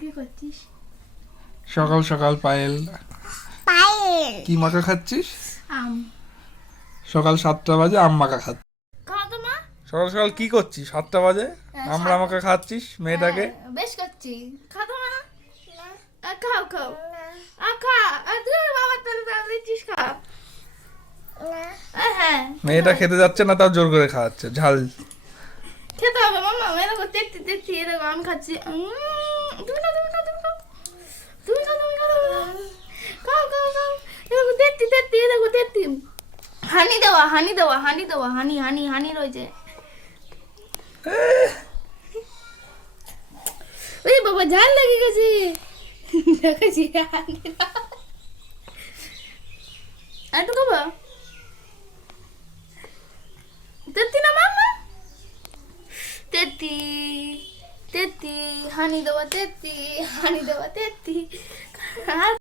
কি করছিস? সকাল সকাল পায়েল। পায়েল। কি মাখা খাচ্ছিস? আম। সকাল সাতটা বাজে আম মাখা খাচ্ছিস সকাল সকাল কি করছিস? সাতটা বাজে? আমরা আমাকে খাচ্ছিস মেয়েটাকে? হ্যাঁ, বেশ করছি। খাও তো মা। আহ, খাও খাও। হ্যাঁ। মেয়েটা খেতে যাচ্ছে না তাও জোর করে খাওয়াচ্ছে। ঝাল। খেতে হবে মামা। এরকম দেখতে দেখতে এরকম আম খাচ্ছি। উম, তুমি খাও তুমি খাও তুমি খাও তুমি খাও তুমি তুমি খাও খাও খাও এরকম দেখতে দেখতে এরকম দেখতে হানি দেওয়া হানি দেওয়া হানি দেওয়া হানি হানি হানি রয়েছে। ওই বাবা ঝাল লেগে গেছে। দেখেছি আর একটু খাব? তেত্তি না মামা তেত্তি। তেত্তি হানি দেওয়া তেত্তি হানি দেওয়া আর